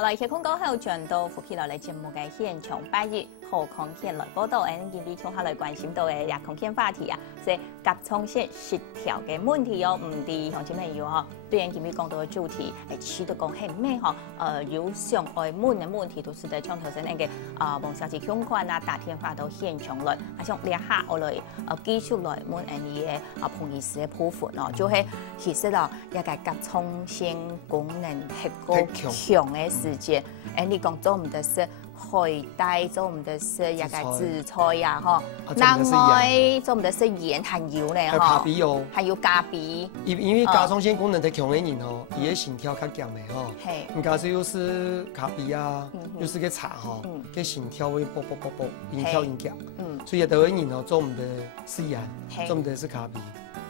好了，天空高后轉到福建落嚟節目嘅現場8月何康健來報道，今日向下來關心到嘅也康健話題啊，即係甲狀腺失調嘅問題哦，唔啲鄉親朋友嗬，對今日講到嘅主題係似到講係咩嗬？有上愛問嘅問題，都是在像頭先那個黃小姐向款啊，打電話到現場來，啊像呢下我來繼續來問你嘅彭醫師嘅部分哦，就係其實哦，一個甲狀腺功能係個強嘅時節，你講做唔得是海帶，做唔得是一個紫菜呀，嗬，另外做唔得是鹽含油咧，嗬，咖啡哦，還有咖啡。因為甲狀腺功能太強的人吼，伊個心跳較強的吼，唔假使又是咖啡啊，又是個茶吼，個心跳會啵啵啵啵，心跳音強，所以有的人吼做唔得是鹽，做唔得是咖啡。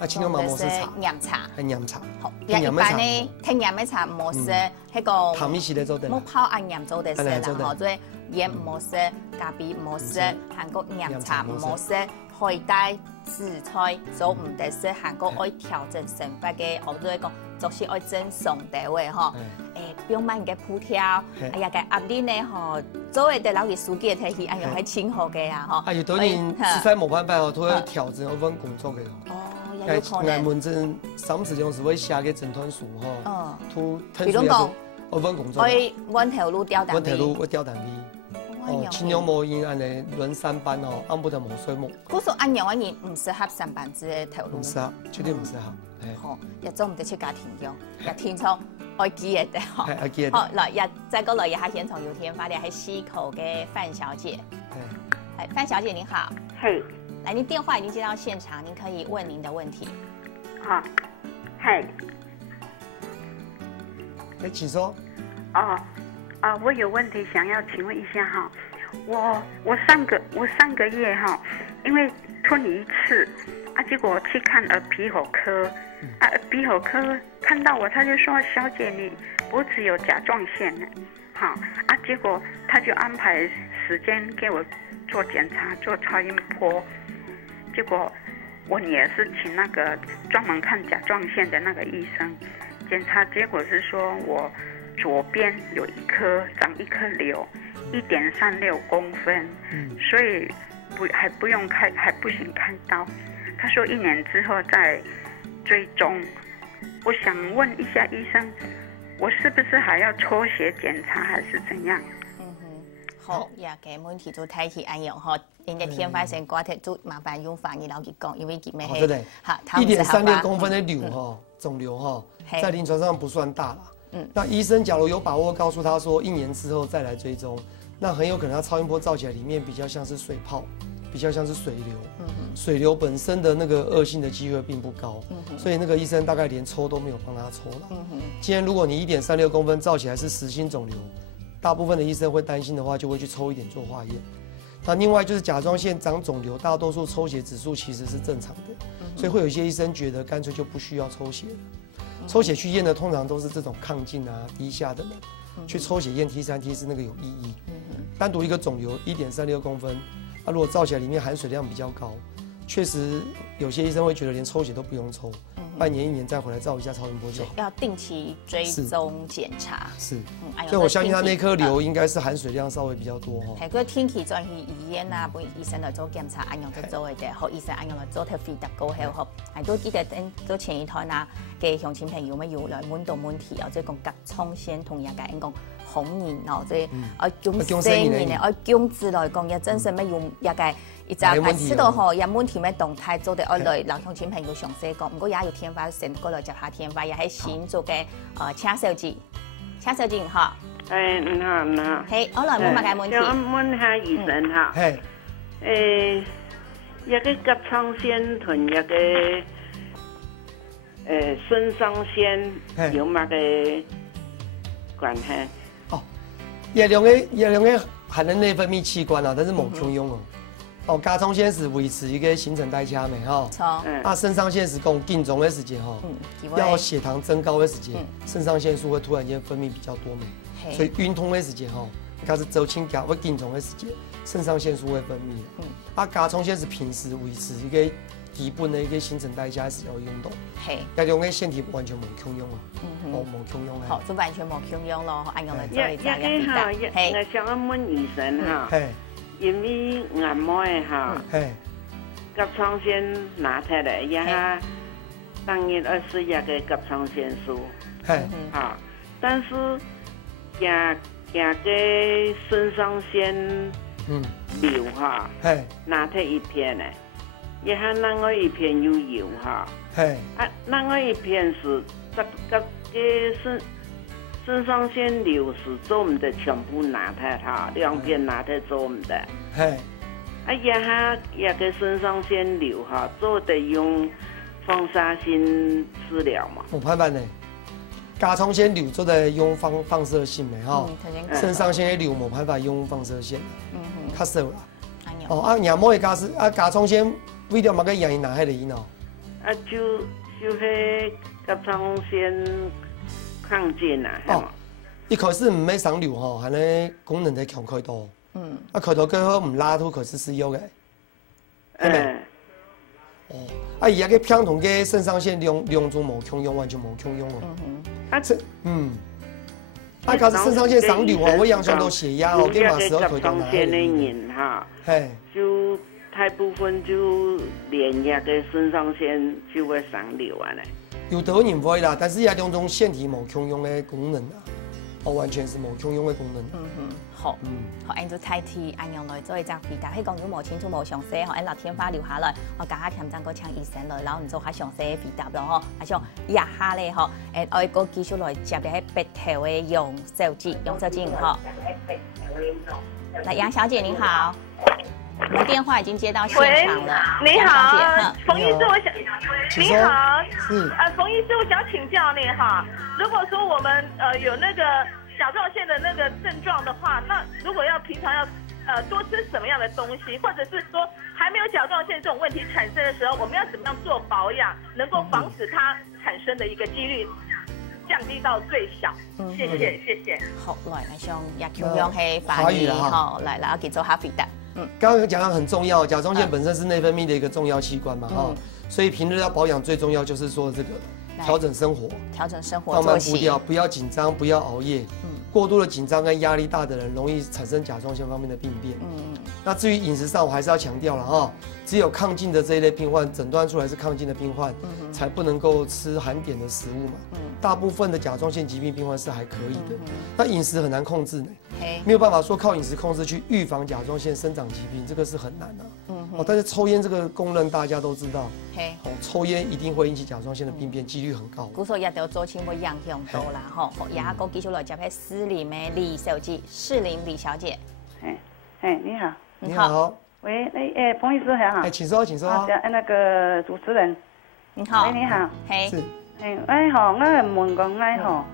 啊，青牛毛冇是茶，釀茶，係釀茶。好，一般呢，聽釀嘅茶冇是迄個糖米時嚟做的，冇泡按釀做的是啦，吼，所以鹽冇是，咖啡冇是，韓國釀茶冇是，海帶、紫菜做唔得是，韓國愛調整生活嘅，我都係講，就是愛正常地位吼，不用買嘅鋪條，哎呀個壓力呢吼，做嘅老嘅書記睇起，哎呀係清好嘅啊吼。有啲人實在冇辦法哦，都會調整一份工作嘅。眼門診三時鐘是會寫個診斷書吼，比如講，我份工作，我條路吊單位，我條路我吊單位，哦，盡量冇因安尼輪3班哦，按部就冇衰冇。嗰時按樣嘅人唔適合上班之條路，唔適合，絕對唔適合。好，亦做唔得出家庭用，日天倉愛記嘅的嗬。係記嘅。好，來日再過來一下現場有天發嘅係溪口嘅范小姐，係范小姐您好，嘿。來，您電話已經接到現場，您可以問您的問題。好，嗨。請說。我有問題想要請問一下哈，我上個月哈，因為吞一次，結果去看耳鼻喉科，耳鼻喉科看到我，他就說小姐你脖子有甲狀腺呢，好，結果他就安排時間給我做檢查，做超音波。結果我女兒是請那個專門看甲狀腺的那個醫生檢查，結果是說我左邊有長一顆瘤，1.36公分，所以還不用開，還不行開刀。他說1年之後再追蹤。我想問一下醫生，我是不是還要抽血檢查，還是怎樣？好，也嘅問題都睇起按樣嗬，人家天花先掛貼都麻煩用法語老佢講，因為佢咩係嚇1.36公分的瘤哈，腫瘤哈，在臨床上不算大啦。那醫生假如有把握告訴他說1年之後再來追蹤，那很有可能他超音波照起來裡面比較像是水泡，比較像是水瘤。水瘤本身的那個惡性的機會並不高，所以那個醫生大概連抽都沒有幫他抽了。今天如果你1.36公分照起來是實心腫瘤，大部分的醫生會擔心的話，就會去抽一點做化驗。那另外就是甲狀腺長腫瘤，大多數抽血指數其實是正常的，所以會有一些醫生覺得乾脆就不需要抽血了。抽血去驗的通常都是這種亢進啊、低下的人，去抽血驗 T3、T4那個有意義。單獨一個腫瘤1.36公分，如果照起來裡面含水量比較高，確實有些醫生會覺得連抽血都不用抽。半年1年再回來照一下超音波就好。要定期追蹤檢查。是，所以我相信他那顆瘤應該是含水量稍微比較多哈。係佢天氣再去醫院啊，幫醫生來做檢查，按樣去做嘅啫。好，醫生按樣來做條費特高係好。係都記得都前一台啊嘅鄉親朋友咪有來問到問題啊，即係講甲狀腺同人家講紅年哦，即係講生年嘅，講字來講也真係咩用一個。一就係知道嗬，有問題咩動態做得我來，劉鄉親朋友詳細講。不過也有天花成過來接下天花，也係新做嘅車小姐，車小姐好。唔好。係，我來問下個問題。想問下醫生哈。係。一個甲狀腺同一個腎上腺有乜嘅關係？也兩個含的內分泌器官啊，但是冇共用哦。甲狀腺是維持一個新陳代謝的哈，腎上腺是講緊張的時間哈，要血糖增高的時間，腎上腺素會突然間分泌比較多嘛，所以暈痛的時間哈，它是周期會緊張的時間，腎上腺素會分泌。甲狀腺是平時維持一個基本的一个新陈代谢是要用到。嘿，也用个腺体完全无共用啊，无共用好，就完全无共用咯，按用来做一個哈，我想問醫生哈，因為按摩的哈，甲狀腺拿出來，也哈，當然要是一個甲狀腺素，哈，但是也個腎上腺瘤哈，拿出一片呢，也哈那個一片有油哈。那個一片是個腎上腺瘤是做唔得全部拿出哈，2片拿出做唔得。也個腎上腺瘤哈，做得用放射性治療嘛。冇辦法呢，甲狀腺瘤做得用放射性的哈，腎上腺的瘤冇辦法用放射線，較少啦。哦，亞摩的甲狀腺為了嘛個原因哪迄個因哦？就是甲狀腺亢進啊，係嘛？一開始唔咩省瘤吼，係咧功能在強開刀。開刀過後唔拉脫，可是有嘅。而家個偏同嘅腎上腺兩種無共用，完全無共用哦。假腎上腺省瘤哦，會影響到血壓哦，跟嘛時候開刀拿。甲狀腺嘅人哈，就大部分就連那個腎上腺就會傷瘤啊咧。有的人會啦，但是也兩種腺體無共用的功能啊，完全是無共用的功能。好，好，按照太題按樣來做一隻回答，迄講如無清楚無詳細，按老天花留下來，我家下添陣個請醫生來，然後唔做較詳細嘅回答咯，吼，啊像腋下咧，吼，我個技術來接嘅係鼻頭嘅用手指，吼。來，楊小姐您好。我們電話已經接到現場了。你好，馮醫師，我想，你好，馮醫師，我想請教你哈，如果說我們有那個甲狀腺的那個症狀的話，那如果要平常要多吃什麼樣的東西，或者是說還沒有甲狀腺這種問題產生的時候，我們要怎麼樣做保養，能夠防止它產生的一個幾率降低到最小？謝謝。好，來，像也同樣係法語哈，來，我給做下回答。剛剛講的很重要，甲狀腺本身是內分泌的一個重要器官嘛，所以平日要保養最重要就是說這個調整生活，放慢步調，不要緊張，不要熬夜。過度的緊張跟壓力大的人，容易產生甲狀腺方面的病變。那至於飲食上，我還是要強調了哈，只有亢進的這一類病患，診斷出來是亢進的病患，才不能夠吃含碘的食物嘛。大部分的甲狀腺疾病病患是還可以的，那飲食很難控制呢，沒有辦法說靠飲食控制去預防甲狀腺生長疾病，這個是很難的。但是抽煙這個公認大家都知道，抽煙一定會引起甲狀腺的病變，幾率很高。古說也都做清會影響到啦，吼，也個繼續來接係士林的李小姐，士林李小姐。你好。你好。喂，彭醫師好。請說，請說。那個主持人。你好。喂，你好。是。我問講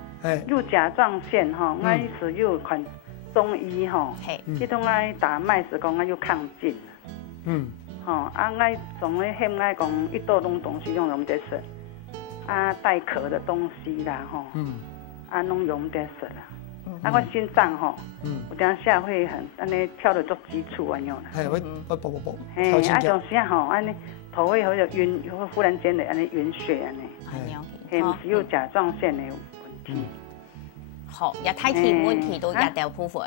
有甲狀腺吼，我是有看中醫吼，即種打脈是講有亢進。我總會嫌講一多種東西用唔得食，帶殼的東西啦吼，攏用唔得食啦。我心臟吼，有當下會很安尼跳得足急促安樣啦。會啵啵啵。種時啊吼，安尼頭會好似暈，會忽然間的安尼暈血安尼。唔是有甲狀腺的問題。好，也太題問題都壓掉部分。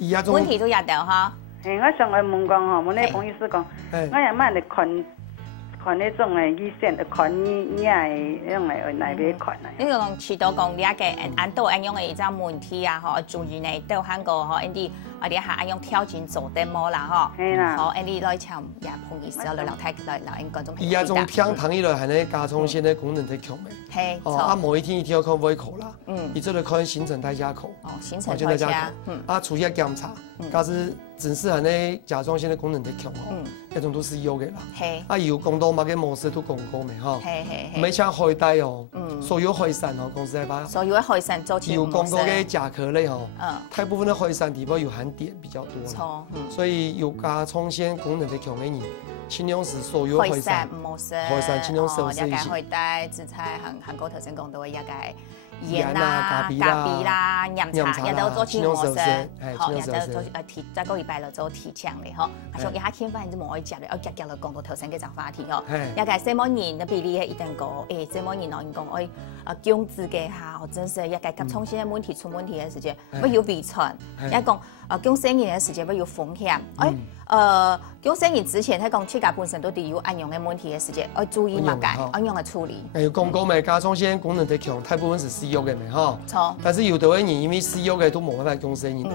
問題都壓掉哈。我上來問講吼，問你彭醫師講，我也蠻嚟看那種誒醫生，看你誒用嚟哪邊看啊？你講提到講你個按到按用嘅一隻問題啊，吼，注意呢到韓國吼，你我哋下按用挑戰做得冇啦，吼。係啦。好，你來搶也彭醫師來聊太來應觀眾。伊啊種偏糖伊來係咧甲狀腺的功能在強嘅。係。哦，某一天伊跳看胃口啦。伊做嚟看新陳代謝口。哦，新陳代謝。出現檢查，假使只是係咧甲狀腺的功能在強哦，一種都是有嘅啦。係。有講到嘛個模式都講過咩？哈。係。唔係像海帶哦，所有海產哦，公司係把。所有嘅海產做起模式。有講過嘅甲殼類哦，大部分的海產底部有含碘比較多，所以有甲狀腺功能在強嘅人，盡量是所有海產模式，海產盡量少食一些。海帶、紫菜、韓國頭先講到嘅一個盐啦、咖啡啦、饮茶，也都做青红色，好，也都做提，再过一摆了做提倡的吼。啊，像一下天饭就冇爱食的，要夹夹了讲到头先嘅杂话题吼。也个什么人嘅比例一定高，什么人咯？因讲爱姜子嘅下，真是也个甲创新嘅问题出问题嘅时间，要有遗传，也讲姜生意嘅时间要有风险，姜生意之前喺讲，自家本身都有安用嘅问题嘅时间，要注意物解，安用嘅处理。有讲过咪甲创新功能特强，大部分是私有嘅咪吼。错。但是有的人因为私有嘅都冇办法姜生意，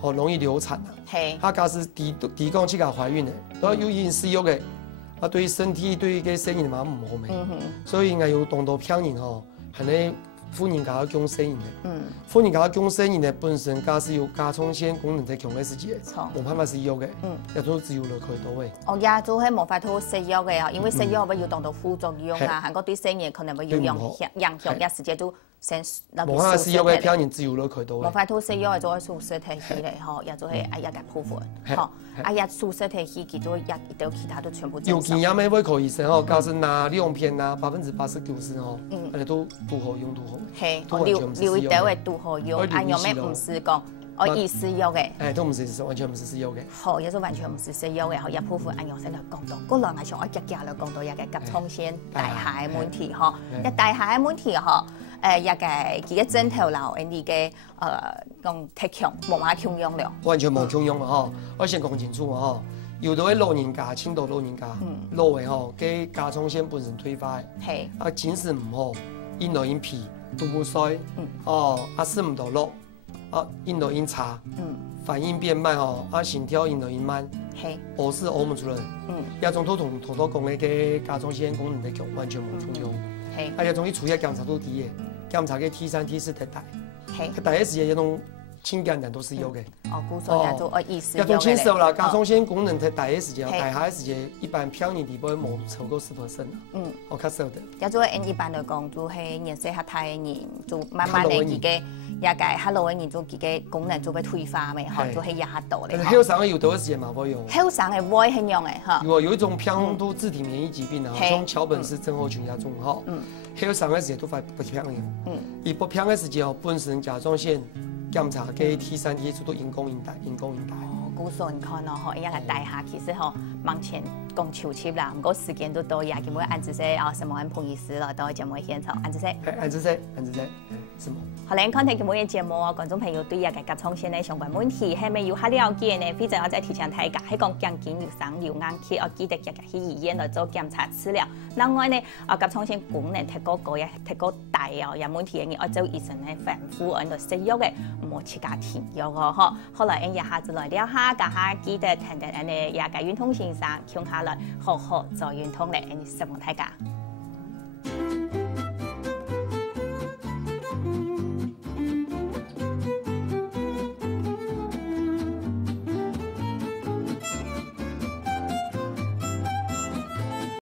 好容易流产啊。嘿。他假是提供自家怀孕嘅，都有因私有嘅，对身体对个生意嘛唔好咪。所以应该有当到骗人吼，系你。妇人家姜生意的，妇人家姜生意的本身假是有加创新功能在强的时节，冇办法使用嘅，也都只有落去到位。哦，也做係冇法度使用嘅啊，因為使用會有當到副作用啊，韓國啲生意可能會有影響，一時間都先冇法使用嘅騙人只有落去到位。冇法度使用嘅做係宿舍體系嚟，嗬，也做係一個部分，嗬，一宿舍體系佢都一到其他都全部。有經驗嘅胃口醫生哦，假使拿兩片啊，89%哦，佢哋都好用，都好。係，留一條嘅都好用，按用咩唔是講，我意思有嘅。都唔是完全唔是使用嘅。好，也是完全唔是使用嘅，嗬，一部分按用先嚟講到，嗰兩個上我夾嚟講到一個甲狀腺大廈嘅問題，嗬，一大廈嘅問題，嗬。一個佢嘅枕頭樓，人哋嘅講太強，冇乜強用了。完全冇強用啊！嗬，我先講清楚啊！嗬，有啲老人家、青島老人家，老嘅嗬，佢甲狀腺本身退化，係啊，精神唔好，飲到飲皮，肚不衰，食唔到肉，飲到飲茶，反應變慢嗬，心跳飲到飲慢，係，屙屎屙唔出來，一種都同講嘅甲狀腺功能嘅強，完全冇重用。一種去處理檢查都低嘅。檢查嘅 T3、T4特大，佢第一時間一種輕簡單都是有嘅。估數也做意思。一種輕手啦，甲狀腺功能特大嘅時間，大下嘅時間一般漂年地不會冇超過10%啦。我較少的。也做一般嚟講，就係年紀較大嘅人，就慢慢地自己也個較老嘅人，就自己功能就會退化咪，嗬，就係也較多咧。後生嘅有多時間嘛會用。後生嘅會很用嘅，嚇。如果有一種偏度自體免疫疾病啊，像橋本氏症候群那種嗬。後生嘅時間都快不偏嘅，而不偏嘅時間哦，本身甲狀腺檢查嘅 T3、T4都因公因大。哦，估數你看咯，嗬，一個大廈其實嗬，目前講求簽啦，唔過時間都多呀，咁我安子些啊，什麼安彭醫師啦，到節目現場，安子些，什麼？好啦，看睇今日嘅節目啊，觀眾朋友對一個甲狀腺嘅相關問題係咪有較了解呢？非常我再提醒大家，喺講頸頸有生瘤眼期，我記得日日去醫院來做檢查治療。另外呢，甲狀腺功能太過高也太過大哦，有問題嘅，我做醫生咧反覆按照食藥嘅，唔好自家停藥哦，嗬。後來一下子來了下，家下記得聽安尼也個運動先生，向下來好好做運動咧，希望大家。